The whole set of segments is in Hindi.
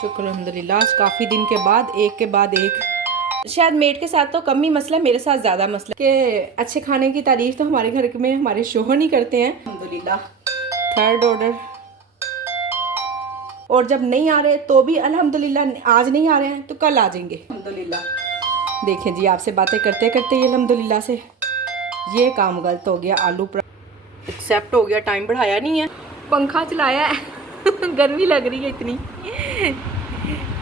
शुक्र अल्हम्दुलिल्लाह। आज काफ़ी दिन के बाद एक शायद मेड के साथ तो कम ही मसला, मेरे साथ ज़्यादा मसला कि अच्छे खाने की तारीफ तो हमारे घर में हमारे शोहर नहीं करते हैं अल्हम्दुलिल्लाह। थर्ड ऑर्डर, और जब नहीं आ रहे तो भी अल्हम्दुलिल्लाह, आज नहीं आ रहे हैं तो कल आ जाएंगे अल्हम्दुलिल्लाह। देखें जी, आपसे बातें करते करते ही अल्हम्दुलिल्लाह से ये काम गलत हो गया। आलू एक्सेप्ट हो गया, टाइम बढ़ाया नहीं है, पंखा चलाया है गर्मी लग रही है इतनी,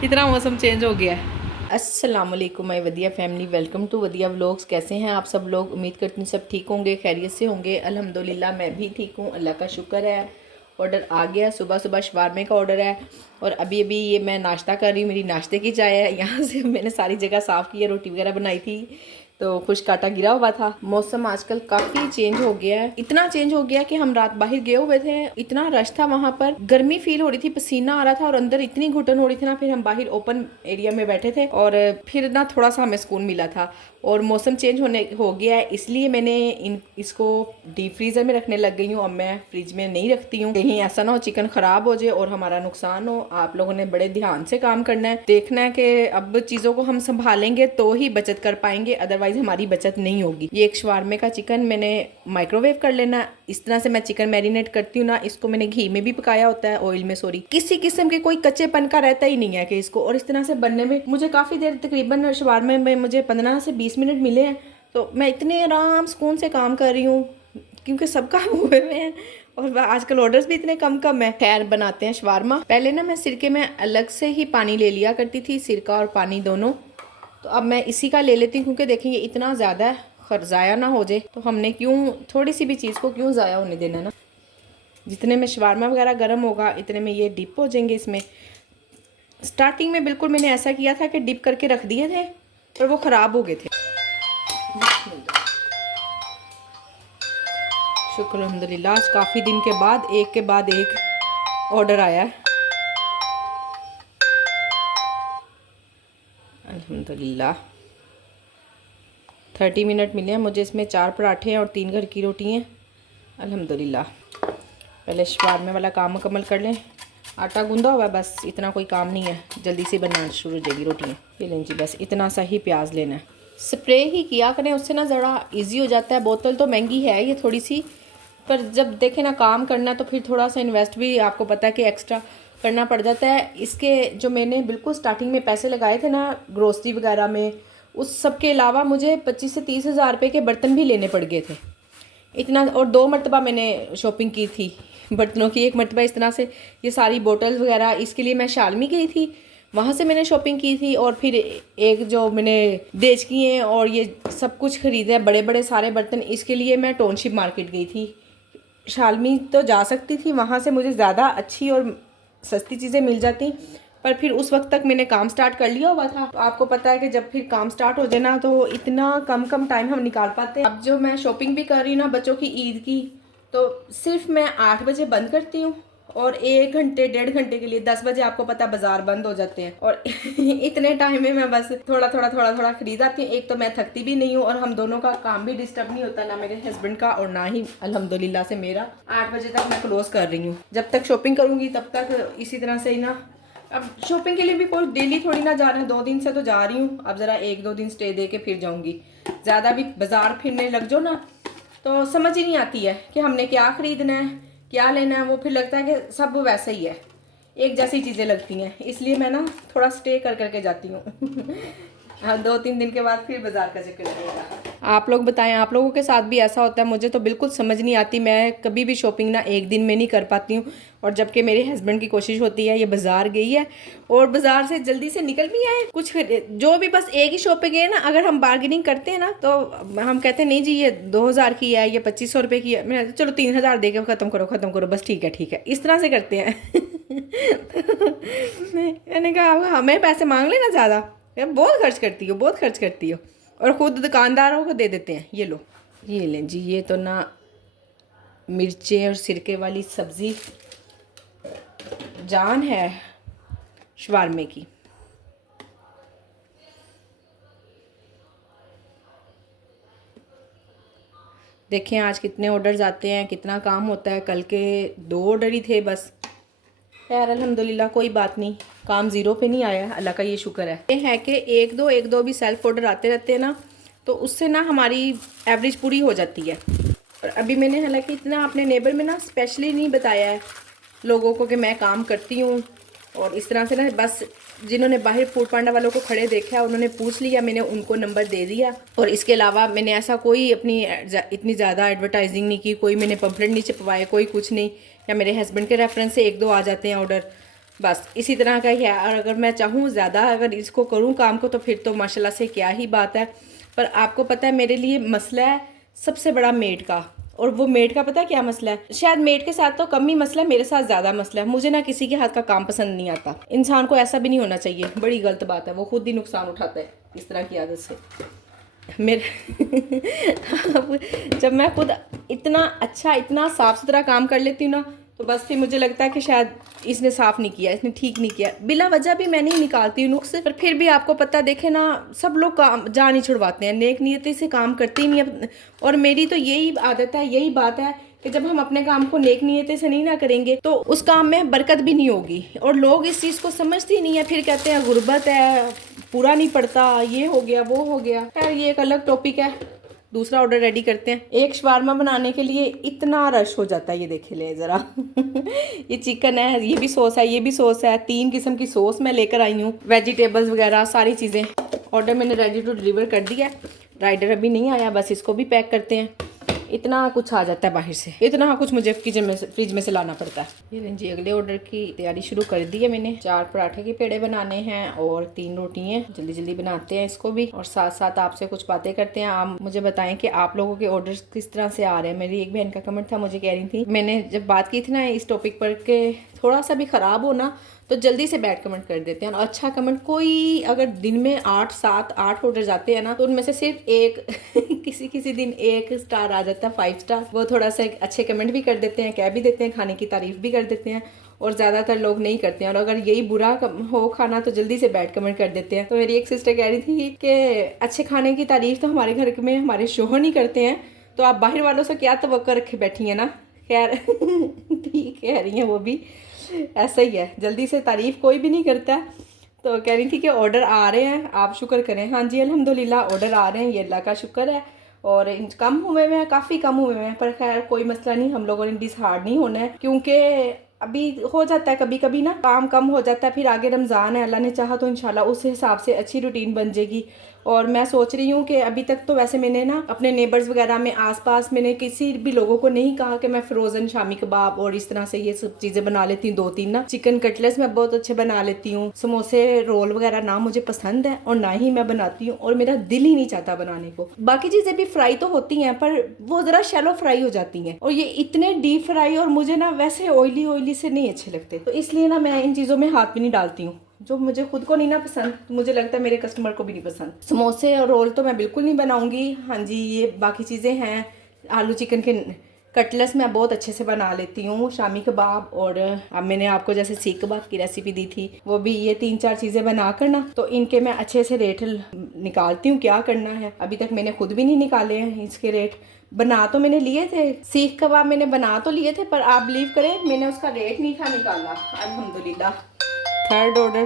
इतना मौसम चेंज हो गया है। अस्सलाम वालेकुम my Wadiya family, welcome to Wadiya vlogs. कैसे हैं आप सब लोग? उम्मीद करती हूँ सब ठीक होंगे, खैरियत से होंगे। अल्हम्दुलिल्लाह मैं भी ठीक हूँ, अल्लाह का शुक्र है। ऑर्डर आ गया, सुबह सुबह शवारमे का ऑर्डर है और अभी अभी ये मैं नाश्ता कर रही हूँ, मेरी नाश्ते की चाय है। यहाँ से मैंने सारी जगह साफ़ की है, रोटी वगैरह बनाई थी तो कुछ काटा गिरा हुआ था। मौसम आजकल काफ़ी चेंज हो गया है, इतना चेंज हो गया कि हम रात बाहर गए हुए थे, इतना रश था वहाँ पर, गर्मी फील हो रही थी, पसीना आ रहा था और अंदर इतनी घुटन हो रही थी ना। फिर हम बाहर ओपन एरिया में बैठे थे और फिर ना थोड़ा सा हमें सुकून मिला था। और मौसम चेंज हो गया है, इसलिए मैंने इसको डीप फ्रीज़र में रखने लग गई हूँ। अब मैं फ्रिज में नहीं रखती हूँ, कहीं ऐसा ना हो चिकन ख़राब हो जाए और हमारा नुकसान हो। आप लोगों ने बड़े ध्यान से काम करना है, देखना है कि अब चीज़ों को हम संभालेंगे तो ही बचत कर पाएंगे, अदरवाइज हमारी बचत नहीं होगी। ये एक शवारमे का चिकन मैंने माइक्रोवेव कर लेना। इस तरह से मैं चिकन मैरिनेट करती हूँ ना, इसको मैंने घी में भी पकाया होता है, ऑयल में सॉरी। किसी किस्म के कोई कच्चेपन का रहता ही नहीं है कि इसको, और इस तरह से बनने में मुझे काफ़ी देर, तकरीबन शवारमे में मुझे 15 से 20 मिनट मिले हैं, तो मैं इतने आराम सुकून से काम कर रही हूँ क्योंकि सब काम हुए हुए हैं और आजकल ऑर्डर्स भी इतने कम है। खैर, बनाते हैं शवारमा। पहले ना मैं सिरके में अलग से ही पानी ले लिया करती थी, सिरका और पानी दोनों, तो अब मैं इसी का ले लेती हूँ क्योंकि देखिए ये इतना ज़्यादा है, ज़ाया ना हो जाए तो हमने क्यों, थोड़ी सी भी चीज़ को क्यों ज़ाया होने देना ना। जितने में शवारमा वगैरह गर्म होगा इतने में ये डिप हो जाएंगे इसमें। स्टार्टिंग में बिल्कुल मैंने ऐसा किया था कि डिप करके रख दिए थे पर वो ख़राब हो गए थे। शुक्र अल्हम्दुलिल्लाह। आज काफ़ी दिन के बाद एक ऑर्डर आया है अल्हम्दुलिल्लाह। 30 मिनट मिले हैं मुझे इसमें, 4 पराठे हैं और 3 घर की रोटी हैं अल्हम्दुलिल्लाह। पहले शवारमे वाला काम मुकम्मल कर लें। आटा गूंदा हुआ है, बस इतना कोई काम नहीं है, जल्दी से बनना शुरू हो जाएगी रोटियाँ। ये लें जी, बस इतना सा ही प्याज लेना है। स्प्रे ही किया करें, उससे ना ज़रा इजी हो जाता है। बोतल तो महंगी है ये थोड़ी सी, पर जब देखें ना काम करना तो फिर थोड़ा सा इन्वेस्ट भी आपको पता है कि एक्स्ट्रा करना पड़ जाता है। इसके जो मैंने बिल्कुल स्टार्टिंग में पैसे लगाए थे ना ग्रोसरी वगैरह में, उस सब के अलावा मुझे 25 से 30 हज़ार रुपये के बर्तन भी लेने पड़ गए थे इतना। और 2 मरतबा मैंने शॉपिंग की थी बर्तनों की। एक मरतबा इस तरह से ये सारी बोटल्स वगैरह, इसके लिए मैं शालमी गई थी, वहाँ से मैंने शॉपिंग की थी। और फिर एक जो मैंने देचकी हैं और ये सब कुछ ख़रीदा है, बड़े बड़े सारे बर्तन, इसके लिए मैं टाउनशिप मार्केट गई थी। शालमी तो जा सकती थी, वहाँ से मुझे ज़्यादा अच्छी और सस्ती चीज़ें मिल जाती, पर फिर उस वक्त तक मैंने काम स्टार्ट कर लिया हुआ था। तो आपको पता है कि जब फिर काम स्टार्ट हो जाए ना तो इतना कम टाइम हम निकाल पाते हैं। अब जो मैं शॉपिंग भी कर रही हूँ ना बच्चों की ईद की, तो सिर्फ मैं 8 बजे बंद करती हूँ और 1 घंटे 1.5 घंटे के लिए 10 बजे आपको पता बाजार बंद हो जाते हैं। और इतने टाइम में मैं बस थोड़ा थोड़ा खरीद आती हूँ। एक तो मैं थकती भी नहीं हूँ और हम दोनों का काम भी डिस्टर्ब नहीं होता, ना मेरे हस्बैंड का और ना ही अल्हम्दुलिल्लाह से मेरा। 8 बजे तक मैं क्लोज कर रही हूँ। जब तक शॉपिंग करूँगी तब तक इसी तरह से ही ना। अब शॉपिंग के लिए भी कोई डेली थोड़ी ना जा रहे हैं, 2 दिन से तो जा रही हूँ, अब ज़रा 1-2 दिन स्टे दे के फिर जाऊँगी। ज़्यादा भी बाजार फिरने लग जाओ ना तो समझ ही नहीं आती है कि हमने क्या ख़रीदना है, क्या लेना है। वो फिर लगता है कि सब वैसा ही है, एक जैसी चीज़ें लगती हैं, इसलिए मैं ना थोड़ा स्टे करके जाती हूँ। हाँ, 2-3 दिन के बाद फिर बाजार का चक्कर लगेगा। आप लोग बताएं, आप लोगों के साथ भी ऐसा होता है? मुझे तो बिल्कुल समझ नहीं आती, मैं कभी भी शॉपिंग ना एक दिन में नहीं कर पाती हूँ। और जबकि मेरे हस्बैंड की कोशिश होती है, ये बाज़ार गई है और बाज़ार से जल्दी से निकल भी आए, कुछ जो भी बस एक ही शॉप पे गए ना, अगर हम बार्गेनिंग करते हैं ना तो हम कहते हैं नहीं जी ये 2000 की है, ये 2500 रुपये की है। मैं चलो 3000 दे के ख़त्म करो, बस ठीक है, इस तरह से करते हैं। मैंने कहा हमें पैसे मांग लेना ज़्यादा, बहुत खर्च करती हो और ख़ुद दुकानदारों को दे देते हैं। ये लो, ये लें जी, ये तो ना मिर्चें और सिरके वाली सब्ज़ी जान है शवारमे की। देखें आज कितने ऑर्डर्स आते हैं, कितना काम होता है। कल के 2 ऑर्डर ही थे बस, यार अल्हम्दुलिल्लाह कोई बात नहीं, काम ज़ीरो पे नहीं आया, अल्लाह का ये शुक्र है। ये है कि एक दो भी सेल्फ ऑर्डर आते रहते हैं ना, तो उससे ना हमारी एवरेज पूरी हो जाती है। और अभी मैंने हालांकि इतना अपने नेबर में ना स्पेशली नहीं बताया है लोगों को कि मैं काम करती हूँ, और इस तरह से ना बस जिन्होंने बाहर फूड पांडा वालों को खड़े देखा उन्होंने पूछ लिया, मैंने उनको नंबर दे दिया। और इसके अलावा मैंने ऐसा कोई अपनी इतनी ज़्यादा एडवर्टाइजिंग नहीं की, कोई मैंने पम्फलेट नहीं छपवाए, कोई कुछ नहीं, या मेरे हस्बैंड के रेफरेंस से एक दो आ जाते हैं ऑर्डर, बस इसी तरह का ही है। और अगर मैं चाहूँ ज़्यादा अगर इसको करूँ काम को तो फिर तो माशाल्लाह से क्या ही बात है। पर आपको पता है मेरे लिए मसला है सबसे बड़ा मेड का, और वो मेड का पता है क्या मसला है, शायद मेड के साथ तो कम ही मसला है, मेरे साथ ज़्यादा मसला है। मुझे ना किसी के हाथ का काम पसंद नहीं आता। इंसान को ऐसा भी नहीं होना चाहिए, बड़ी गलत बात है, वो खुद ही नुकसान उठाता है इस तरह की आदत से। मेरे जब मैं खुद इतना अच्छा इतना साफ़ सुथरा काम कर लेती हूँ ना, तो बस फिर मुझे लगता है कि शायद इसने साफ़ नहीं किया, इसने ठीक नहीं किया। बिला वजह भी मैं नहीं निकालती हूँ नुक्स, पर फिर भी आपको पता देखे ना, सब लोग काम जान ही छुड़वाते हैं, नेक नियति से काम करते ही नहीं है। और मेरी तो यही आदत है, यही बात है कि जब हम अपने काम को नेक नियति से नहीं ना करेंगे तो उस काम में बरकत भी नहीं होगी। और लोग इस चीज़ को समझते ही नहीं है, फिर कहते हैं गुर्बत है, पूरा नहीं पड़ता, ये हो गया वो हो गया। खैर ये एक अलग टॉपिक है, दूसरा ऑर्डर रेडी करते हैं। एक शवारमा बनाने के लिए इतना रश हो जाता है, ये देखे ले ज़रा ये चिकन है, ये भी सॉस है, ये भी सॉस है, 3 किस्म की सॉस मैं लेकर आई हूँ, वेजिटेबल्स वगैरह सारी चीज़ें। ऑर्डर मैंने रेडी टू डिलीवर कर दिया, राइडर अभी नहीं आया, बस इसको भी पैक करते हैं। इतना कुछ आ जाता है बाहर से, इतना कुछ मुझे किचन में फ्रिज में से लाना पड़ता है। ये जी अगले ऑर्डर की तैयारी शुरू कर दी है मैंने। 4 पराठे के पेड़े बनाने हैं और 3 रोटियां, जल्दी जल्दी बनाते हैं इसको भी, और साथ साथ आपसे कुछ बातें करते हैं। आप मुझे बताएं कि आप लोगों के ऑर्डर्स किस तरह से आ रहे हैं। मेरी एक बहन का कमेंट था, मुझे कह रही थी, मैंने जब बात की थी ना इस टॉपिक पर कि थोड़ा सा भी ख़राब हो ना तो जल्दी से बैड कमेंट कर देते हैं, और अच्छा कमेंट कोई अगर दिन में 8 ऑर्डर जाते हैं ना, तो उनमें से सिर्फ एक किसी दिन 1 स्टार आ जाता है, 5 स्टार, वो थोड़ा सा अच्छे कमेंट भी कर देते हैं, कह भी देते हैं, खाने की तारीफ भी कर देते हैं, और ज़्यादातर लोग नहीं करते हैं। और अगर यही बुरा हो खाना तो जल्दी से बैड कमेंट कर देते हैं। तो मेरी एक सिस्टर कह रही थी कि अच्छे खाने की तारीफ तो हमारे घर में हमारे शोहर नहीं करते हैं, तो आप बाहर वालों से क्या तवक्को रखे बैठी हैं ना। खैर ठीक कह रही हैं वो भी, ऐसा ही है, जल्दी से तारीफ़ कोई भी नहीं करता। तो कह रही थी कि ऑर्डर आ रहे हैं, आप शुक्र करें। हाँ जी अल्हम्दुलिल्लाह ऑर्डर आ रहे हैं, ये अल्लाह का शुक्र है। और कम हुए हुए हैं, काफ़ी कम हुए हुए हैं, पर खैर कोई मसला नहीं, हम लोगों ने डिसहार्ड नहीं होना है, क्योंकि अभी हो जाता है कभी कभी ना काम कम हो जाता है, फिर आगे रमज़ान है, अल्लाह ने चाहा तो इंशाल्लाह उस हिसाब से अच्छी रूटीन बन जाएगी। और मैं सोच रही हूँ कि अभी तक तो वैसे मैंने ना अपने नेबर्स वगैरह में आसपास मैंने किसी भी लोगों को नहीं कहा कि मैं फ्रोज़न शामी कबाब और इस तरह से ये सब चीज़ें बना लेती हूँ। 2-3 ना चिकन कटलेट्स मैं बहुत अच्छे बना लेती हूँ, समोसे रोल वगैरह ना मुझे पसंद है और ना ही मैं बनाती हूँ, और मेरा दिल ही नहीं चाहता बनाने को। बाकी चीज़ें भी फ्राई तो होती हैं पर वो ज़रा शैलो फ्राई हो जाती हैं, और ये इतने डीप फ्राई और मुझे ना वैसे ऑयली से नहीं अच्छे लगते, तो इसलिए ना मैं इन चीज़ों में हाथ भी नहीं डालती हूँ। जो मुझे खुद को नहीं ना पसंद, मुझे लगता है मेरे कस्टमर को भी नहीं पसंद। समोसे और रोल तो मैं बिल्कुल नहीं बनाऊंगी। हाँ जी ये बाकी चीज़ें हैं, आलू चिकन के कटलेट्स मैं बहुत अच्छे से बना लेती हूँ, शामी कबाब, और अब मैंने आपको जैसे सीख कबाब की रेसिपी दी थी वो भी, ये 3-4 चीज़ें बना कर ना तो इनके मैं अच्छे से रेट निकालती हूँ, क्या करना है। अभी तक मैंने खुद भी नहीं निकाले हैं इसके रेट, बना तो मैंने लिए थे, सीख कबाब मैंने बना तो लिए थे, पर आप बिलीव करें मैंने उसका रेट नहीं था निकाला। अल्हम्दुलिल्लाह। थर्ड ऑर्डर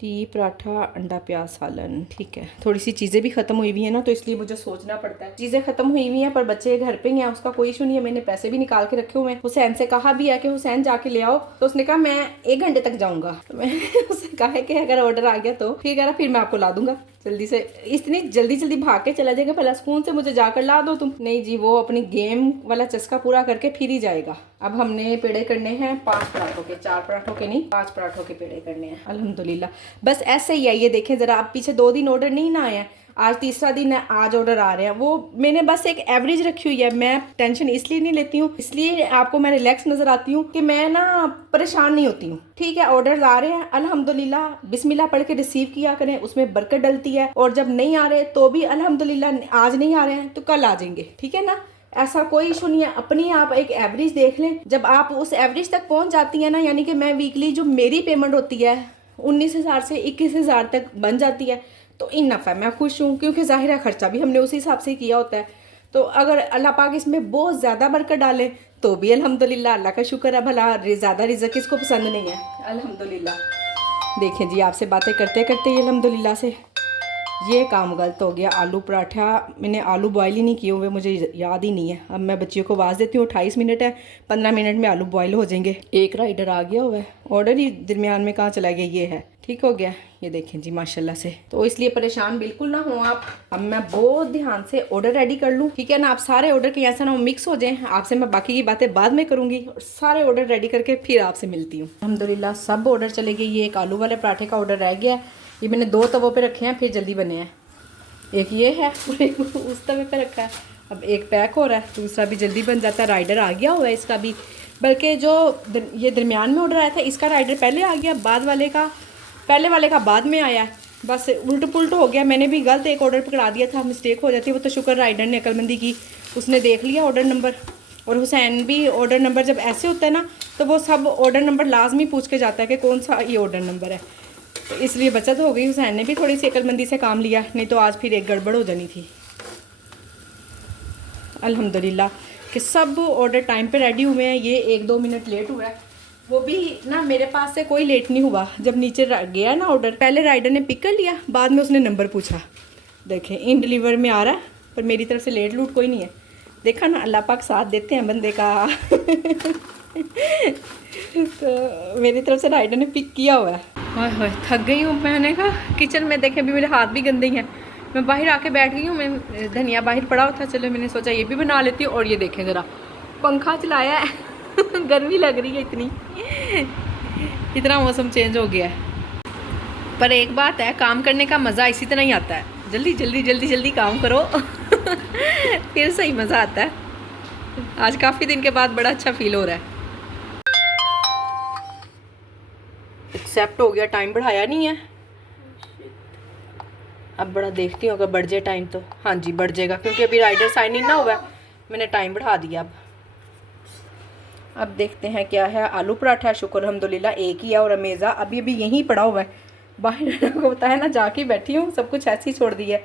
टी पराठा अंडा प्याज सालन, ठीक है। थोड़ी सी चीज़ें भी ख़त्म हुई हुई हैं ना, तो इसलिए मुझे सोचना पड़ता है। चीज़ें ख़त्म हुई हुई हैं पर बच्चे घर पे ही हैं, उसका कोई इशू नहीं है, मैंने पैसे भी निकाल के रखे हुए हैं। हुसैन से कहा भी है कि हुसैन जाके ले आओ, तो उसने कहा मैं 1 घंटे तक जाऊँगा, तो मैंने उससे कहा है कि अगर ऑर्डर आ गया तो ठीक है ना, फिर मैं आपको ला दूंगा जल्दी से। इतनी जल्दी भाग के चला जाएगा, भला स्कूल से मुझे जाकर ला दो तुम। नहीं जी, वो अपनी गेम वाला चस्का पूरा करके फिर ही जाएगा। अब हमने पेड़े करने हैं 5 पराठों के, 4 पराठों के नहीं 5 पराठों के पेड़े करने हैं अल्हम्दुलिल्लाह। बस ऐसे ही है, ये देखें ज़रा, आप पीछे 2 दिन ऑर्डर नहीं ना आए हैं, आज तीसरा दिन है, आज ऑर्डर आ रहे हैं। वो मैंने बस एक एवरेज रखी हुई है, मैं टेंशन इसलिए नहीं लेती हूँ, इसलिए आपको मैं रिलैक्स नज़र आती हूँ कि मैं ना परेशान नहीं होती हूँ। ठीक है, ऑर्डर आ रहे हैं अल्हम्दुलिल्लाह, बिस्मिल्लाह पढ़ के रिसीव किया करें, उसमें बरकत डलती है। और जब नहीं आ रहे तो भी अल्हम्दुलिल्लाह, आज नहीं आ रहे हैं तो कल आ जाएंगे, ठीक है ना, ऐसा कोई इशू नहीं है। अपनी आप एक एवरेज देख लें, जब आप उस एवरेज तक पहुँच जाती हैं ना, यानी कि मैं वीकली जो मेरी पेमेंट होती है 19,000 से 21,000 तक बन जाती है, तो इनफ है, मैं खुश हूँ, क्योंकि ज़ाहिर है खर्चा भी हमने उसी हिसाब से किया होता है। तो अगर अल्लाह पाक इसमें बहुत ज़्यादा बरकत डाले तो भी अल्हम्दुलिल्लाह, अल्लाह का शुक्र है। भला ज़्यादा रिज़्क किसको पसंद नहीं है, अल्हम्दुलिल्लाह। देखें जी, आपसे बातें करते करते ही अल्हम्दुलिल्लाह से ये काम गलत हो गया। आलू पराठा मैंने आलू बॉयल ही नहीं किए हुए, मुझे याद ही नहीं है। अब मैं बच्चियों को आवाज़ देती हूँ, 28 मिनट है, 15 मिनट में आलू बॉयल हो जाएंगे। एक राइडर आ गया हुआ है, ऑर्डर ही दरमियान में कहाँ चला गया, ये है, ठीक हो गया। ये देखें जी माशाल्लाह से। तो इसलिए परेशान बिल्कुल ना हो आप। अब मैं बहुत ध्यान से ऑर्डर रेडी कर लूँ, ठीक है ना। आप सारे ऑर्डर के ऐसा ना हो मिक्स हो जाएं। आपसे मैं बाकी की बातें बाद में करूँगी और सारे ऑर्डर रेडी करके फिर आपसे मिलती हूँ। अल्हम्दुलिल्लाह सब ऑर्डर चले गए। ये एक आलू वाले पराठे का ऑर्डर रह गया है, ये मैंने 2 तवों पर रखे हैं, फिर जल्दी बने हैं। एक ये है और एक उस तवे पे रखा है। अब एक पैक हो रहा है, दूसरा भी जल्दी बन जाता है। राइडर आ गया हुआ है इसका भी, बल्कि जो ये दरमियान में ऑर्डर आया था इसका राइडर पहले आ गया, बाद वाले का पहले वाले का बाद में आया। बस उल्ट पुल्ट हो गया, मैंने भी गलत एक ऑर्डर पकड़ा दिया था, मिस्टेक हो जाती है। वो तो शुक्र राइडर ने अक्लमंदी की, उसने देख लिया ऑर्डर नंबर। और हुसैन भी ऑर्डर नंबर जब ऐसे होता है ना तो वो सब ऑर्डर नंबर लाजमी पूछ के जाता है कि कौन सा ये ऑर्डर नंबर है। तो इसलिए बचत हो गई। हुसैन ने भी थोड़ी सी अक्लमंदी से काम लिया, नहीं तो आज फिर एक गड़बड़ हो जानी थी। अल्हम्दुलिल्लाह कि सब ऑर्डर टाइम पे रेडी हुए हैं। ये 1-2 मिनट लेट हुआ है, वो भी ना मेरे पास से कोई लेट नहीं हुआ। जब नीचे गया ना ऑर्डर, पहले राइडर ने पिक कर लिया, बाद में उसने नंबर पूछा। देखें इन डिलीवर में आ रहा है, पर मेरी तरफ से लेट लूट कोई नहीं है। देखा ना, अल्लाह पाक साथ देते हैं बंदे का। तो मेरी तरफ से राइडर ने पिक किया हुआ है। हाय थक गई हूँ। मैंने कहा किचन में देखें अभी मेरे हाथ भी गंदे ही हैं। मैं बाहर आके बैठ गई हूँ। मैं धनिया बाहर पड़ा हुआ था, चलो मैंने सोचा ये भी बना लेती हूँ। और ये देखें ज़रा, पंखा चलाया है। गर्मी लग रही है इतनी, इतना मौसम चेंज हो गया है। पर एक बात है, काम करने का मज़ा इसी तरह ही आता है। जल्दी जल्दी जल्दी जल्दी काम करो फिर सही मज़ा आता है। आज काफ़ी दिन के बाद बड़ा अच्छा फील हो रहा है। एक्सेप्ट हो गया, टाइम बढ़ाया नहीं है। अब बड़ा देखती हूँ, अगर बढ़ जाए टाइम तो हाँ जी बढ़ जाएगा, क्योंकि अभी राइडर साइन इन ना हुआ है, मैंने टाइम बढ़ा दिया। अब देखते हैं क्या है। आलू पराठा शुक्र अल्हम्दुलिल्लाह एक ही है, और अमेज़ा अभी अभी यहीं पड़ा हुआ है। बाहर को बताया ना, जाके बैठी हूँ, सब कुछ ऐसे ही छोड़ दिया है।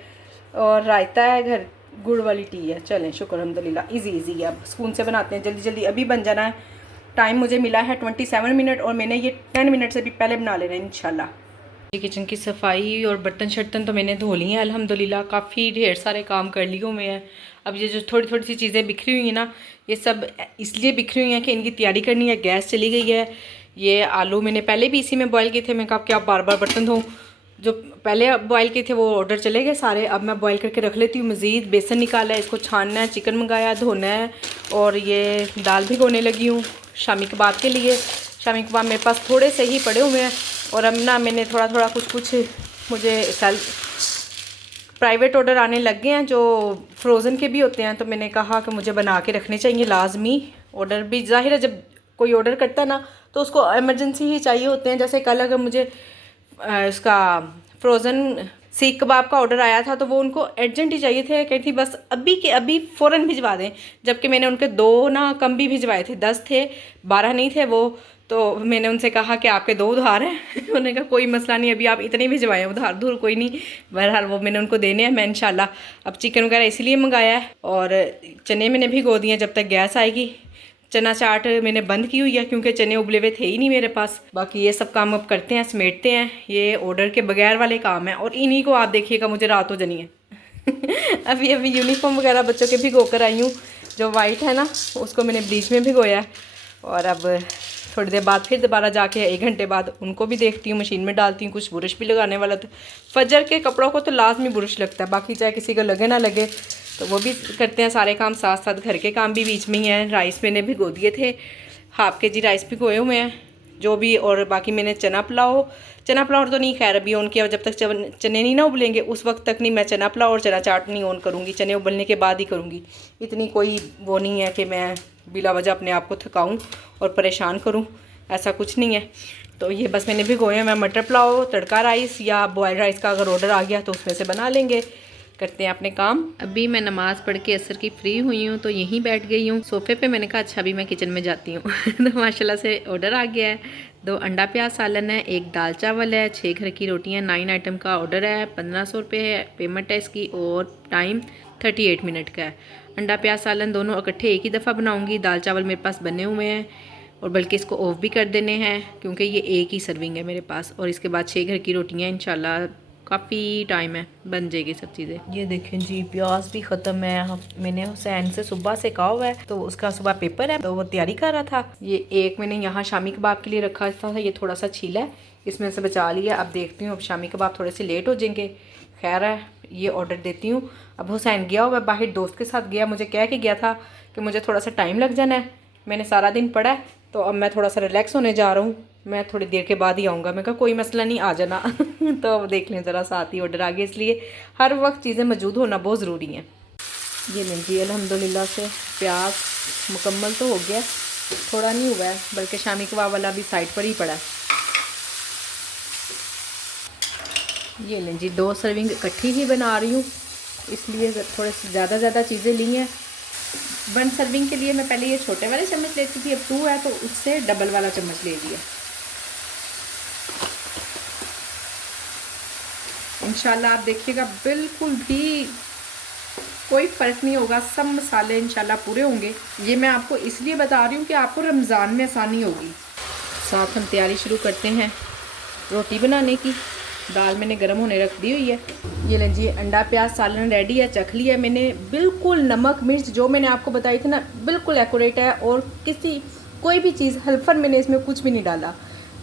और रायता है घर, गुड़ वाली टी है। चलें शुक्र अल्हम्दुलिल्लाह, इजी है। अब स्पून से बनाते हैं, जल्दी जल्दी अभी बन जाना है। टाइम मुझे मिला है 27 मिनट, और मैंने ये 10 मिनट से भी पहले बना लेना है इंशाल्लाह। किचन की सफाई और बर्तन शर्तन तो मैंने धो लिए हैं अल्हम्दुलिल्लाह, काफ़ी ढेर सारे काम कर लिए हुए हैं। अब ये जो थोड़ी थोड़ी सी चीज़ें बिखरी हुई हैं ना, ये सब इसलिए बिखरी हुई हैं कि इनकी तैयारी करनी है। गैस चली गई है। ये आलू मैंने पहले भी इसी में बॉयल किए थे। मैं कहा कि आप बार बार बर्तन धो, जो पहले बॉयल किए थे वो ऑर्डर चले गए सारे। अब मैं बॉयल करके रख लेती हूँ। मज़ीद बेसन निकाला है, इसको छानना है, चिकन मंगाया, धोना है। और ये दाल भिगोने लगी हूँ शामी कबाब के लिए। शामी कबाब मेरे पास थोड़े से ही पड़े हुए हैं, और अब ना मैंने थोड़ा थोड़ा कुछ मुझे प्राइवेट ऑर्डर आने लग गए हैं जो फ्रोज़न के भी होते हैं। तो मैंने कहा कि मुझे बना के रखने चाहिए लाजमी। ऑर्डर भी ज़ाहिर है, जब कोई ऑर्डर करता है ना तो उसको इमरजेंसी ही चाहिए होते हैं। जैसे कल अगर मुझे इसका फ्रोज़न सीख कबाब का ऑर्डर आया था तो वो उनको अर्जेंट ही चाहिए थे, कहती बस अभी के अभी फ़ौरन भिजवा दें। जबकि मैंने उनके 2 ना कम भी भिजवाए थे, 10 थे, 12 नहीं थे वो। तो मैंने उनसे कहा कि आपके 2 उधार हैं। उन्होंने कहा कोई मसला नहीं, अभी आप इतने भिजवाएं, उधार दूर कोई नहीं। बहरहाल वो मैंने उनको देने हैं। मैं इंशाल्लाह अब चिकन वगैरह इसीलिए मंगाया है, और चने मैंने भिगो दिए जब तक गैस आएगी। चना चाट मैंने बंद की हुई है क्योंकि चने उबले हुए थे ही नहीं मेरे पास। बाकी ये सब काम अब करते हैं, समेटते हैं। ये ऑर्डर के बगैर वाले काम हैं, और इन्हीं को आप देखिएगा मुझे रात हो जानी है। अभी यूनिफॉर्म वगैरह बच्चों के भिगो कर आई हूँ। जो वाइट है ना उसको मैंने ब्लीच में भिगोया है, और अब थोड़ी देर बाद फिर दोबारा जाके 1 घंटे बाद उनको भी देखती हूँ, मशीन में डालती हूँ। कुछ बुरश भी लगाने वाला था। फजर के कपड़ों को तो लाजमी बुरश लगता है, बाकी चाहे किसी को लगे ना लगे तो वो भी करते हैं सारे काम साथ साथ। घर के काम भी बीच में ही हैं। राइस मैंने भिगो दिए थे, हाफ के जी राइस भिगोए हुए हैं जो भी। और बाकी मैंने चना पुलाव तो नहीं खैर अभी ऑन किया। जब तक चने नहीं ना उबलेंगे उस वक्त तक नहीं मैं चना पुलाव और चना चाट नहीं ऑन करूँगी। चने उबलने के बाद ही करूँगी। इतनी कोई वो नहीं है कि मैं बिला वजह अपने आप को थकाऊँ और परेशान करूँ, ऐसा कुछ नहीं है। तो ये बस मैंने भिगोए हैं। मैं मटर पुलाव, तड़का राइस या बॉयल राइस का अगर ऑर्डर आ गया तो उसमें से बना लेंगे। करते हैं अपने काम। अभी मैं नमाज़ पढ़ के असर की फ्री हुई हूँ तो यहीं बैठ गई हूँ सोफ़े पे। मैंने कहा अच्छा अभी मैं किचन में जाती हूँ। तो माशाल्लाह से ऑर्डर आ गया है। 2 अंडा प्याज सालन है, 1 दाल चावल है, 6 घर की रोटियाँ, 9 आइटम का ऑर्डर है। 1500 रुपये है पेमेंट है इसकी, और टाइम 38 मिनट का है। अंडा प्याज सालन दोनों इकट्ठे एक ही दफ़ा बनाऊंगी। दाल चावल मेरे पास बने हुए हैं और बल्कि इसको ऑफ भी कर देने हैं क्योंकि ये एक ही सर्विंग है मेरे पास। और इसके बाद 6 घर की रोटियां इंशाल्लाह काफ़ी टाइम है, बन जाएगी सब चीज़ें। ये देखें जी, प्याज भी ख़त्म है। मैंने हुसैन से सुबह से कहा हुआ है, तो उसका सुबह पेपर है तो वो तैयारी कर रहा था। ये एक मैंने यहाँ शामी कबाब के लिए रखा था, ये थोड़ा सा छीला है, इसमें से बचा लिया। अब देखती हूँ, अब शामी कबाब थोड़े से लेट हो जाएंगे। खैर है, ये ऑर्डर देती हूँ। अब हुसैन गया हुआ बाहर, दोस्त के साथ गया, मुझे कह के गया था कि मुझे थोड़ा सा टाइम लग जाना है। मैंने सारा दिन पढ़ा है तो अब मैं थोड़ा सा रिलैक्स होने जा रहा हूँ, मैं थोड़ी देर के बाद ही आऊँगा। मैं कहा कोई मसला नहीं, आ जाना। तो अब देख लें ज़रा, साथ ही ऑर्डर आ गया, इसलिए हर वक्त चीज़ें मौजूद होना बहुत ज़रूरी हैं। ये लें जी, अल्हम्दुलिल्लाह से प्याज मुकम्मल तो हो गया, थोड़ा नहीं हुआ है, बल्कि शामी कबाब वाला भी साइड पर ही पड़ा है। ये लें जी, 2 सर्विंग इकट्ठी ही बना रही हूँ, इसलिए थोड़े से ज़्यादा चीज़ें ली हैं। 1 सर्विंग के लिए मैं पहले ये छोटे वाले चम्मच लेती थी, अब 2 है तो उससे डबल वाला चम्मच ले लिया। इंशाल्लाह आप देखिएगा बिल्कुल भी कोई फ़र्क नहीं होगा, सब मसाले इंशाल्लाह पूरे होंगे। ये मैं आपको इसलिए बता रही हूँ कि आपको रमज़ान में आसानी होगी। साथ हम तैयारी शुरू करते हैं रोटी बनाने की। दाल मैंने गर्म होने रख दी हुई है। ये लें जी, अंडा प्याज सालन रेडी है, चख लिया मैंने। बिल्कुल नमक मिर्च जो मैंने आपको बताई थी ना, बिल्कुल एक्यूरेट है, और कोई भी चीज़ हल्फन मैंने इसमें कुछ भी नहीं डाला।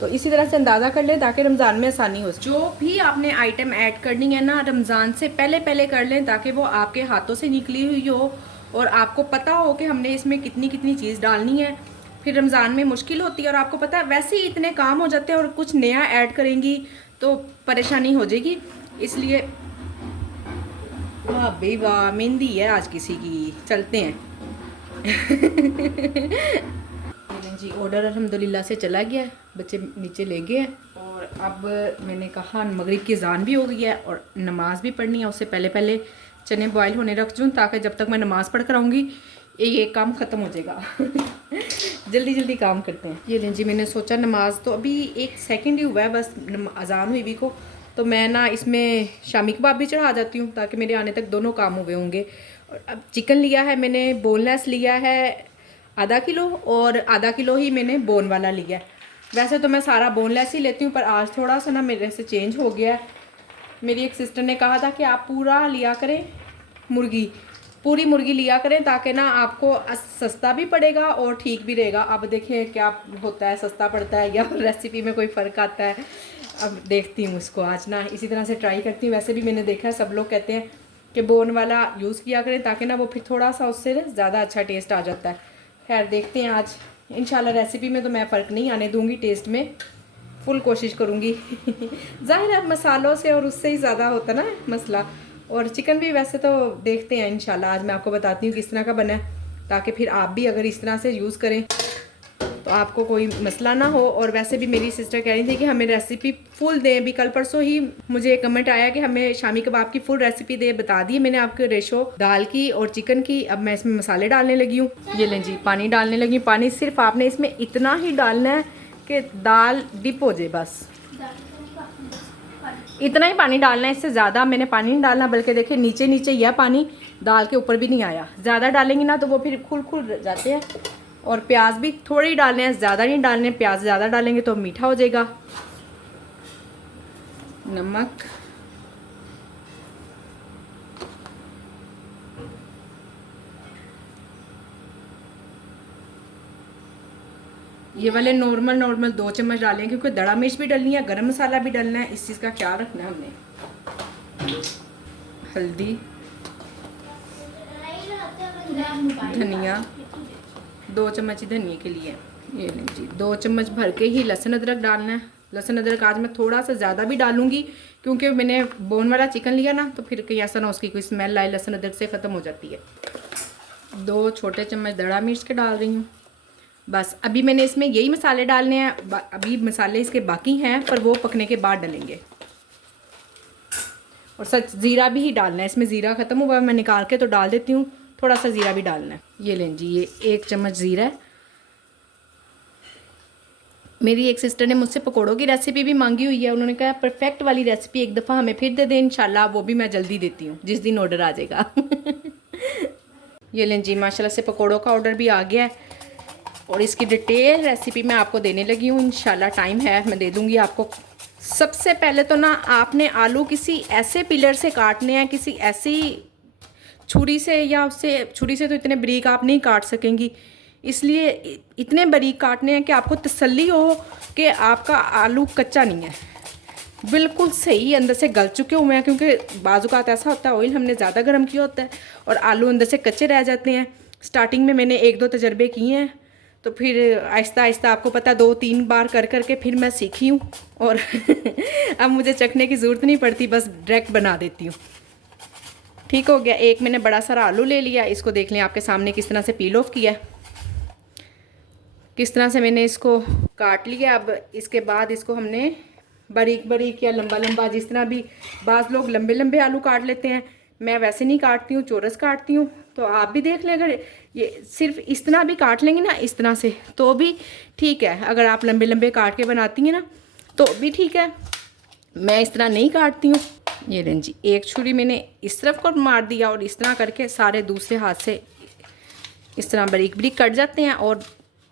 तो इसी तरह से अंदाज़ा कर लें ताकि रमज़ान में आसानी हो। जो भी आपने आइटम ऐड करनी है ना, रमज़ान से पहले कर लें ताकि वो आपके हाथों से निकली हुई हो और आपको पता हो कि हमने इसमें कितनी चीज़ डालनी है। फिर रमज़ान में मुश्किल होती है, और आपको पता है वैसे ही इतने काम हो जाते हैं, और कुछ नया ऐड करेंगी तो परेशानी हो जाएगी। इसलिए वाह भाई वाह, मेहंदी है आज किसी की, चलते हैं। जी, ऑर्डर अल्हम्दुलिल्लाह से चला गया है, बच्चे नीचे ले गए हैं। और अब मैंने कहा मगरिब की अज़ान भी हो गई है और नमाज़ भी पढ़नी है, उससे पहले चने बॉयल होने रख दूँ ताकि जब तक मैं नमाज़ पढ़ कर आऊँगी ये काम ख़त्म हो जाएगा। जल्दी काम करते हैं। ये लें जी, मैंने सोचा नमाज तो अभी 1 सेकंड ही हुआ है बस अज़ान हुई भी को, तो मैं ना इसमें शामी कबाब भी चढ़ा जाती हूँ ताकि मेरे आने तक दोनों काम हुए होंगे। और अब चिकन लिया है मैंने, बोनलेस लिया है आधा किलो, और आधा किलो ही मैंने बोन वाला लिया है। वैसे तो मैं सारा बोनलेस ही लेती हूँ, पर आज थोड़ा सा ना मेरे से चेंज हो गया है। मेरी एक सिस्टर ने कहा था कि आप पूरा लिया करें पूरी मुर्गी लिया करें ताकि ना आपको सस्ता भी पड़ेगा और ठीक भी रहेगा। अब देखें क्या होता है, सस्ता पड़ता है या रेसिपी में कोई फ़र्क आता है। अब देखती हूँ इसको आज ना इसी तरह से ट्राई करती हूँ। वैसे भी मैंने देखा है सब लोग कहते हैं कि बोन वाला यूज़ किया करें ताकि ना वो फिर थोड़ा सा उससे ज़्यादा अच्छा टेस्ट आ जाता है। खैर देखते हैं आज, इंशाल्लाह रेसिपी में तो मैं फ़र्क नहीं आने दूँगी, टेस्ट में फुल कोशिश करूँगी। ज़ाहिर है मसालों से और उससे ही ज़्यादा होता ना मसला। और चिकन भी वैसे तो देखते हैं इंशाल्लाह, आज मैं आपको बताती हूँ किस तरह का बना है ताकि फिर आप भी अगर इस तरह से यूज़ करें तो आपको कोई मसला ना हो। और वैसे भी मेरी सिस्टर कह रही थी कि हमें रेसिपी फुल दें। अभी कल परसों ही मुझे एक कमेंट आया कि हमें शामी कबाब की फुल रेसिपी दे, बता दी मैंने आपको रेशो दाल की और चिकन की। अब मैं इसमें मसाले डालने लगी हूँ। ये लें जी, पानी डालने लगी। पानी सिर्फ आपने इसमें इतना ही डालना है कि दाल डिप हो जाए, बस इतना ही पानी डालना है, इससे ज़्यादा मैंने पानी नहीं डालना। बल्कि देखिए नीचे यह पानी दाल के ऊपर भी नहीं आया। ज़्यादा डालेंगे ना तो वो फिर खुल जाते हैं। और प्याज भी थोड़े ही डालने हैं, ज़्यादा नहीं डालने। प्याज ज़्यादा डालेंगे तो मीठा हो जाएगा। नमक, ये वाले नॉर्मल 2 चम्मच डालें क्योंकि दड़ा मिर्च भी डलनी है, गरम मसाला भी डलना है, इस चीज़ का ख्याल रखना है हमने। हल्दी, धनिया, 2 चम्मच ही धनिया के लिए। ये लें जी, 2 चम्मच भर के ही लहसुन अदरक डालना है। लहसुन अदरक आज मैं थोड़ा सा ज़्यादा भी डालूंगी क्योंकि मैंने बोन वाला चिकन लिया ना, तो फिर कहीं ऐसा ना उसकी कोई स्मेल आए, लहसुन अदरक से ख़त्म हो जाती है। 2 छोटे चम्मच दड़ा मिर्च के डाल रही हूँ। बस अभी मैंने इसमें यही मसाले डालने हैं, अभी मसाले इसके बाकी हैं पर वो पकने के बाद डलेंगे। और सच ज़ीरा भी ही डालना है इसमें, ज़ीरा ख़त्म हुआ मैं निकाल के तो डाल देती हूँ, थोड़ा सा ज़ीरा भी डालना है। ये लें जी, ये 1 चम्मच ज़ीरा है। मेरी एक सिस्टर ने मुझसे पकौड़ों की रेसिपी भी मांगी हुई है, उन्होंने कहा परफेक्ट वाली रेसिपी एक दफ़ा हमें फिर दे दें इंशाल्लाह, वो भी मैं जल्दी देती हूँ जिस दिन ऑर्डर आ जाएगा। ये लें जी माशाल्लाह से पकौड़ों का ऑर्डर भी आ गया है और इसकी डिटेल रेसिपी मैं आपको देने लगी हूँ। इंशाल्लाह टाइम है मैं दे दूँगी आपको। सबसे पहले तो ना आपने आलू किसी ऐसे पिलर से काटने हैं, किसी ऐसी छुरी से, या उससे छुरी से तो इतने बारीक आप नहीं काट सकेंगी, इसलिए इतने बारीक काटने हैं कि आपको तसल्ली हो कि आपका आलू कच्चा नहीं है, बिल्कुल सही अंदर से गल चुके हुए हैं। क्योंकि बाज़-औक़ात ऐसा होता है ऑयल हमने ज़्यादा गर्म किया होता है और आलू अंदर से कच्चे रह जाते हैं। स्टार्टिंग में मैंने 1-2 तजर्बे किए हैं, तो फिर आहिस्ता आहिस्ता आपको पता 2-3 बार कर कर के फिर मैं सीखी हूँ और अब मुझे चखने की ज़रूरत नहीं पड़ती, बस डायरेक्ट बना देती हूँ। ठीक हो गया। एक मैंने बड़ा सारा आलू ले लिया, इसको देख लें आपके सामने किस तरह से पील ऑफ किया, किस तरह से मैंने इसको काट लिया। अब इसके बाद इसको हमने बारीक बारीक या लंबा लंबा, जिस तरह भी, बाज़ लोग लंबे लंबे आलू काट लेते हैं, मैं वैसे नहीं काटती हूँ, चौरस काटती हूँ। तो आप भी देख लें, अगर ये सिर्फ इस तरह भी काट लेंगे ना, इस तरह से, तो भी ठीक है। अगर आप लंबे लंबे काट के बनाती हैं ना तो भी ठीक है, मैं इस तरह नहीं काटती हूँ। ये लें जी, एक छुरी मैंने इस तरफ को मार दिया और इस तरह करके सारे दूसरे हाथ से इस तरह बारीक बारीक कट जाते हैं और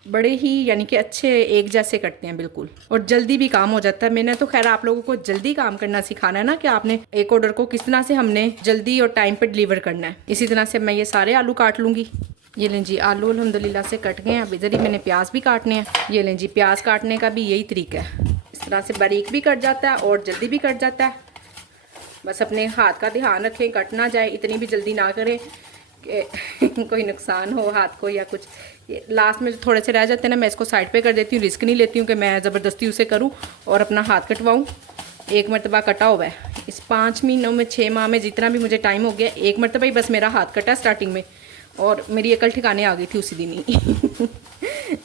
बड़े ही यानी कि अच्छे एक जैसे कटते हैं बिल्कुल, और जल्दी भी काम हो जाता है। मैंने तो खैर आप लोगों को जल्दी काम करना सिखाना है ना, कि आपने एक ऑर्डर को किस तरह से हमने जल्दी और टाइम पे डिलीवर करना है। इसी तरह से मैं ये सारे आलू काट लूँगी। ये लें जी, आलू अल्हम्दुलिल्लाह से कट गए हैं। अब इधर ही मैंने प्याज भी काटने हैं। ये लें जी, प्याज काटने का भी यही तरीका है, इस तरह से बारीक भी कट जाता है और जल्दी भी कट जाता है। बस अपने हाथ का ध्यान रखें, कट ना जाए, इतनी भी जल्दी ना करें कि कोई नुकसान हो हाथ को या कुछ। ये लास्ट में जो थोड़े से रह जाते हैं ना, मैं इसको साइड पे कर देती हूँ, रिस्क नहीं लेती हूँ कि मैं ज़बरदस्ती उसे करूँ और अपना हाथ कटवाऊँ। एक मरतबा कटा हुआ है, इस 5 महीनों में 6 माह में जितना भी मुझे टाइम हो गया, एक मरतबा ही बस मेरा हाथ कटा स्टार्टिंग में, और मेरी अकल ठिकाने आ गई थी उसी दिन ही।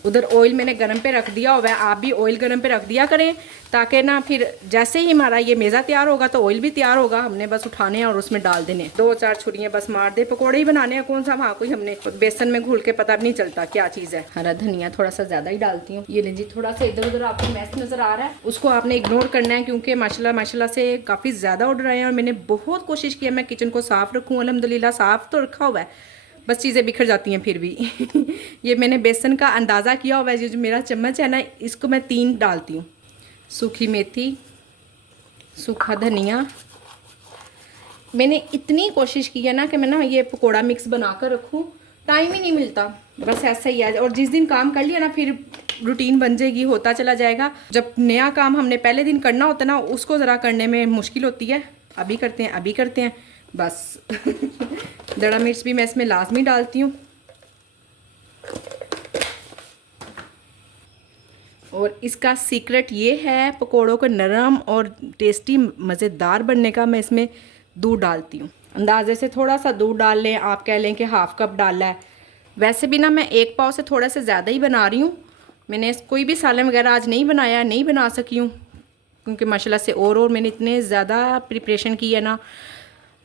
उधर ऑयल मैंने गरम पे रख दिया हुआ है, आप भी ऑयल गरम पे रख दिया करें, ताकि ना फिर जैसे ही हमारा ये मेज़ा तैयार होगा तो ऑयल भी तैयार होगा। हमने बस उठाने हैं और उसमें डाल देने, 2-4 छुरियाँ बस मार दे। पकौड़े ही बनाने हैं, कौन सा वहाँ कोई हमने बेसन में घुल के पता भी नहीं चलता क्या चीज़ है। हरा धनिया थोड़ा सा ज़्यादा ही डालती हूँ। ये लीजिए, थोड़ा सा इधर उधर आपको मैस नज़र आ रहा है, उसको आपने इग्नोर करना है, क्योंकि माशाल्लाह से काफ़ी ज़्यादा ऑर्डर आए हैं और मैंने बहुत कोशिश की है मैं किचन को साफ़ रखूँ। अल्हम्दुलिल्लाह साफ़ तो रखा हुआ है, बस चीज़ें बिखर जाती हैं फिर भी। ये मैंने बेसन का अंदाज़ा किया हुआ है, जो मेरा चम्मच है ना, इसको मैं 3 डालती हूँ। सूखी मेथी, सूखा धनिया। मैंने इतनी कोशिश की है ना कि मैं ना ये पकोड़ा मिक्स बना कर रखूँ, टाइम ही नहीं मिलता, बस ऐसा ही है। और जिस दिन काम कर लिया ना, फिर रूटीन बन जाएगी, होता चला जाएगा। जब नया काम हमने पहले दिन करना होता है ना, उसको ज़रा करने में मुश्किल होती है। अभी करते हैं, अभी करते हैं बस। दड़ा मिर्च भी मैं इसमें लाजमी डालती हूँ। और इसका सीक्रेट ये है पकोड़ों को नरम और टेस्टी मज़ेदार बनने का, मैं इसमें दूध डालती हूँ। अंदाजे से थोड़ा सा दूध डाल लें, आप कह लें कि हाफ़ कप डाला है। वैसे भी ना मैं 1 पाव से थोड़ा से ज़्यादा ही बना रही हूँ। मैंने कोई भी सालन वगैरह आज नहीं बनाया, नहीं बना सकी हूँ, क्योंकि माशाल्लाह से और मैंने इतने ज़्यादा प्रिपरेशन की है ना,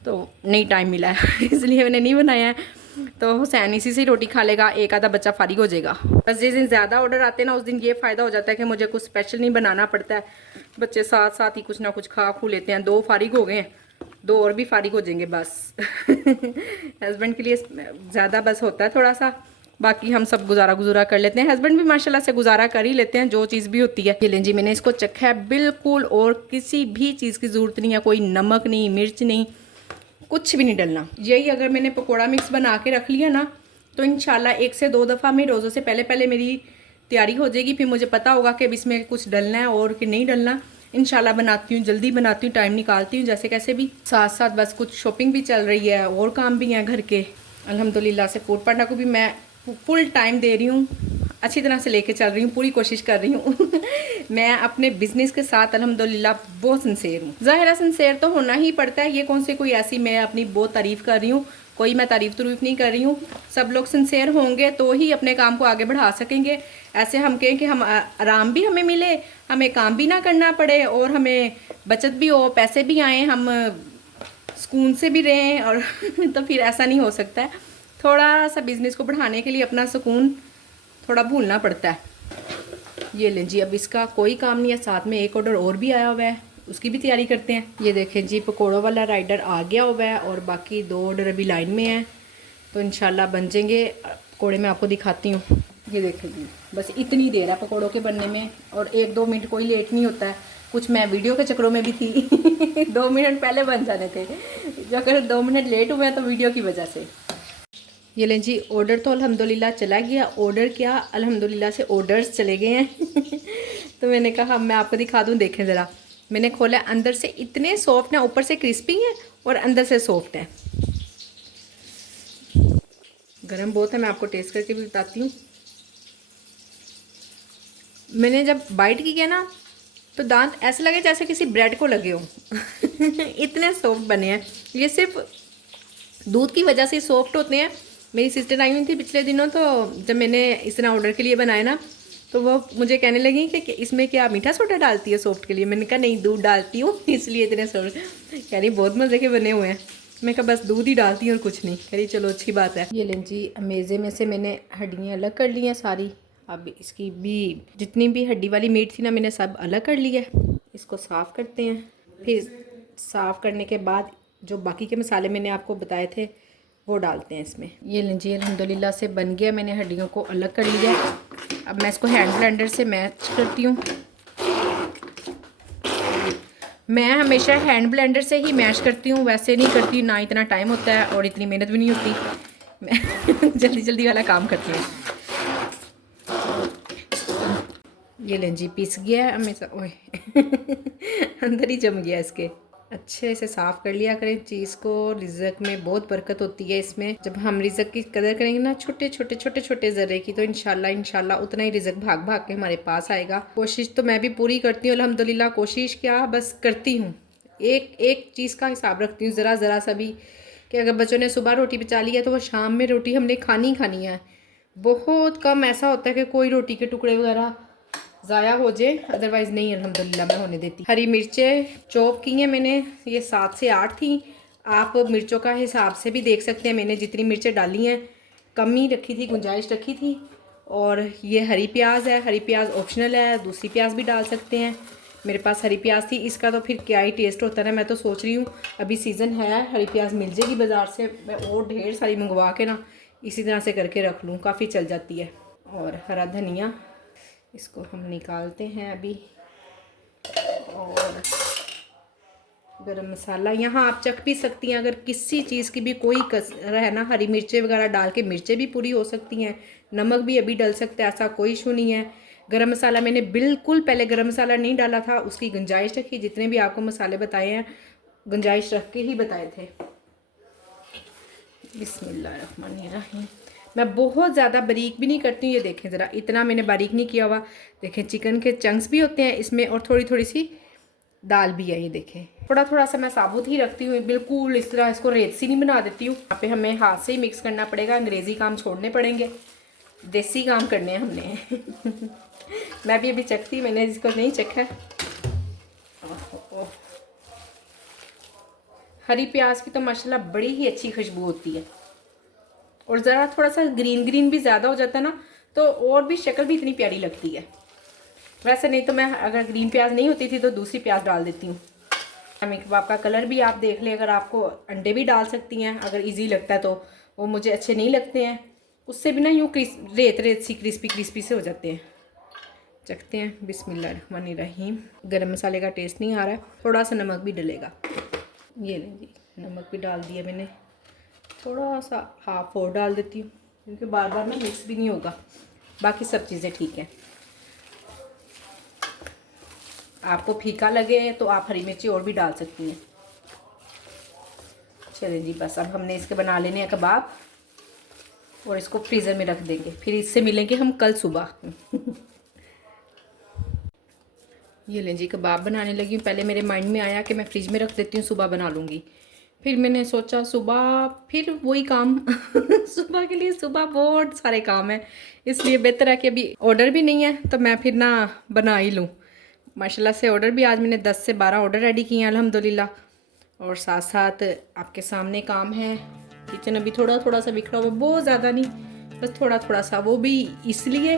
तो नहीं टाइम मिला है, इसलिए मैंने नहीं बनाया है। तो हुसैन इसी से ही रोटी खा लेगा, एक आधा बच्चा फारिग हो जाएगा। बस जिस दिन ज़्यादा ऑर्डर आते हैं ना, उस दिन ये फ़ायदा हो जाता है कि मुझे कुछ स्पेशल नहीं बनाना पड़ता है। बच्चे साथ साथ ही कुछ ना कुछ खा खू लेते हैं। 2 फारिग हो गए हैं, 2 और भी फारिग हो जाएंगे बस। हस्बैंड के लिए ज़्यादा बस होता है थोड़ा सा, बाकी हम सब गुजारा कर लेते हैं। हस्बैंड भी माशाल्लाह से गुजारा कर ही लेते हैं, जो चीज़ भी होती है। ये लें जी, मैंने इसको चखा है बिल्कुल, और किसी भी चीज़ की ज़रूरत नहीं है, कोई नमक नहीं, मिर्च नहीं, कुछ भी नहीं डलना। यही अगर मैंने पकोड़ा मिक्स बना के रख लिया ना, तो इंशाल्लाह 1 से 2 दफ़ा में रोज़ों से पहले मेरी तैयारी हो जाएगी। फिर मुझे पता होगा कि अब इसमें कुछ डलना है और कि नहीं डलना। इंशाल्लाह बनाती हूँ, जल्दी बनाती हूँ, टाइम निकालती हूँ जैसे कैसे भी। साथ साथ बस कुछ शॉपिंग भी चल रही है और काम भी हैं घर के। अल्हम्दुलिल्लाह से फूड पार्टनर को भी मैं फुल टाइम दे रही हूँ, अच्छी तरह से लेके चल रही हूँ, पूरी कोशिश कर रही हूँ। मैं अपने बिज़नेस के साथ अल्हम्दुलिल्लाह बहुत सिंसेर हूँ। ज़ाहिर है सिंसेर तो होना ही पड़ता है, ये कौन से कोई ऐसी मैं अपनी बहुत तारीफ़ कर रही हूँ, कोई मैं तारीफ़ नहीं कर रही हूँ। सब लोग सिंसेर होंगे तो ही अपने काम को आगे बढ़ा सकेंगे। ऐसे हम कहें कि हम आराम भी हमें मिले, हमें काम भी ना करना पड़े और हमें बचत भी हो, पैसे भी आएँ, हम सुकून से भी रहें, और तो फिर ऐसा नहीं हो सकता है। थोड़ा सा बिज़नेस को बढ़ाने के लिए अपना सुकून थोड़ा भूलना पड़ता है। ये लें जी, अब इसका कोई काम नहीं है, साथ में एक ऑर्डर और भी आया हुआ है, उसकी भी तैयारी करते हैं। ये देखें जी, पकोड़ों वाला राइडर आ गया हुआ है और बाकी 2 ऑर्डर अभी लाइन में है, तो इंशाल्लाह बन जाएंगे पकौड़े। मैं आपको दिखाती हूँ। ये देखें जी, बस इतनी देर है पकौड़ों के बनने में, और 1-2 मिनट कोई लेट नहीं होता है। कुछ मैं वीडियो के चक्करों में भी थी 2 मिनट पहले बन जाने थे, जो अगर 2 मिनट लेट हुए हैं तो वीडियो की वजह से। ये लें जी, ऑर्डर तो अल्हम्दुलिल्लाह चला गया। ऑर्डर क्या, अल्हम्दुलिल्लाह से ऑर्डर्स चले गए हैं तो मैंने कहा मैं आपको दिखा दूँ, देखें ज़रा। मैंने खोला, अंदर से इतने सॉफ्ट हैं, ऊपर से क्रिस्पी हैं और अंदर से सॉफ्ट हैं। गरम बहुत है, मैं आपको टेस्ट करके भी बताती हूँ। मैंने जब बाइट की है ना, तो दांत ऐसे लगे जैसे किसी ब्रेड को लगे हो इतने सॉफ्ट बने हैं। ये सिर्फ दूध की वजह से सॉफ्ट होते हैं। मेरी सिस्टर आई हुई थी पिछले दिनों, तो जब मैंने इस तरह ऑर्डर के लिए बनाया ना, तो वो मुझे कहने लगी कि इसमें क्या मीठा सोडा डालती है सॉफ्ट के लिए। मैंने कहा नहीं, दूध डालती हूँ इसलिए इतने सॉफ्ट। कह रही बहुत मज़े के बने हुए हैं। मैं कहा बस दूध ही डालती हूँ और कुछ नहीं। कह रही चलो अच्छी बात है। ये लें जी, अमेज़े में से मैंने हड्डियाँ अलग कर ली हैं सारी। अब इसकी भी जितनी भी हड्डी वाली मीट थी ना, मैंने सब अलग कर लिया। इसको साफ़ करते हैं। फिर साफ़ करने के बाद जो बाकी के मसाले मैंने आपको बताए थे वो डालते हैं इसमें। ये लीजिए, अल्हम्दुलिल्लाह से बन गया। मैंने हड्डियों को अलग कर लिया। अब मैं इसको हैंड ब्लेंडर से मैश करती हूँ। मैं हमेशा हैंड ब्लेंडर से ही मैश करती हूँ, वैसे नहीं करती, ना इतना टाइम होता है और इतनी मेहनत भी नहीं होती। मैं जल्दी जल्दी वाला काम करती हूँ। ये लें जी, पीस गया है हमेशा। ओए अंदर ही जम गया इसके। अच्छे से साफ़ कर लिया करें चीज़ को। रिज़्क में बहुत बरकत होती है इसमें। जब हम रिज़्क की कदर करेंगे ना, छोटे छोटे ज़र्रे की, तो इंशाल्लाह उतना ही रिज़्क भाग भाग के हमारे पास आएगा। कोशिश तो मैं भी पूरी करती हूँ अल्हम्दुलिल्लाह। कोशिश क्या, बस करती हूँ। एक एक चीज़ का हिसाब रखती हूँ, ज़रा सा भी, कि अगर बच्चों ने सुबह रोटी बचा ली है तो वो शाम में रोटी हमने खानी ही खानी है। बहुत कम ऐसा होता है कि कोई रोटी के टुकड़े वगैरह ज़ाया हो जाए, अदरवाइज़ नहीं अल्हम्दुलिल्लाह मैं होने देती। हरी मिर्चें चॉप की हैं मैंने, ये 7 से 8 थी। आप मिर्चों का हिसाब से भी देख सकते हैं। मैंने जितनी मिर्चें डाली हैं कम ही रखी थी, गुंजाइश रखी थी। और ये हरी प्याज है। हरी प्याज ऑप्शनल है, दूसरी प्याज भी डाल सकते हैं। मेरे पास हरी प्याज थी। इसका तो फिर क्या ही टेस्ट होता है ना। मैं तो सोच रही हूँ अभी सीज़न है, हरी प्याज मिल जाएगी बाज़ार से, मैं और ढेर सारी मंगवा के ना इसी तरह से करके रख लूँ, काफ़ी चल जाती है। और हरा धनिया, इसको हम निकालते हैं अभी। और गरम मसाला यहाँ आप चख भी सकती हैं, अगर किसी चीज़ की भी कोई कसर है ना, हरी मिर्चें वगैरह डाल के मिर्चें भी पूरी हो सकती हैं। नमक भी अभी डल सकता है, ऐसा कोई इशू नहीं है। गरम मसाला मैंने बिल्कुल पहले गरम मसाला नहीं डाला था, उसकी गुंजाइश रखी। जितने भी आपको मसाले बताए हैं गुंजाइश रख के ही बताए थे। बिस्मिल्लाहिर्रहमानिर्रहीम। मैं बहुत ज़्यादा बारीक भी नहीं करती हूँ। ये देखें ज़रा, इतना मैंने बारीक नहीं किया हुआ। देखें चिकन के चंक्स भी होते हैं इसमें, और थोड़ी सी दाल भी है। ये देखें, थोड़ा सा मैं साबुत ही रखती हूँ, बिल्कुल इस तरह इसको रेत सी नहीं बना देती हूँ। यहाँ पे हमें हाथ से ही मिक्स करना पड़ेगा, अंग्रेज़ी काम छोड़ने पड़ेंगे, देसी काम करने हैं हमने मैं भी अभी चखती, मैंने इसको नहीं चखा। हरी प्याज की तो माशाल्लाह बड़ी ही अच्छी खुशबू होती है। और ज़रा थोड़ा सा ग्रीन भी ज़्यादा हो जाता है ना, तो और भी शक्ल भी इतनी प्यारी लगती है। वैसे नहीं तो मैं अगर ग्रीन प्याज नहीं होती थी तो दूसरी प्याज डाल देती हूँ। हमें कबाब का कलर भी आप देख लें, अगर आपको अंडे भी डाल सकती हैं अगर इजी लगता है, तो वो मुझे अच्छे नहीं लगते हैं। उससे भी ना यूँ रेत सी क्रिस्पी से हो जाते हैं। चखते हैं। बिस्मिल्लाहिर्रहमानिर्रहीम। गरम मसाले का टेस्ट नहीं आ रहा है, थोड़ा सा नमक भी डलेगा। ये लें जी, नमक भी डाल दिया मैंने, थोड़ा सा हाफ और डाल देती हूँ क्योंकि बार बार ना मिक्स भी नहीं होगा। बाकी सब चीज़ें ठीक हैं। आपको फीका लगे तो आप हरी मिर्ची और भी डाल सकती हैं। चलिए जी, बस अब हमने इसके बना लेने हैं कबाब और इसको फ्रीज़र में रख देंगे। फिर इससे मिलेंगे हम कल सुबह ये लें जी, कबाब बनाने लगी हूँ। पहले मेरे माइंड में आया कि मैं फ्रिज में रख देती हूँ, सुबह बना लूँगी। फिर मैंने सोचा सुबह फिर वही काम सुबह के लिए सुबह बहुत सारे काम हैं, इसलिए बेहतर है कि अभी ऑर्डर भी नहीं है तो मैं फिर ना बना ही लूँ। माशाल्लाह से ऑर्डर भी आज मैंने 10 से 12 ऑर्डर रेडी किए हैं अल्हम्दुलिल्लाह। और साथ साथ आपके सामने काम है। किचन अभी थोड़ा सा बिखरा हुआ, बहुत ज़्यादा नहीं, बस थोड़ा सा। वो भी इसलिए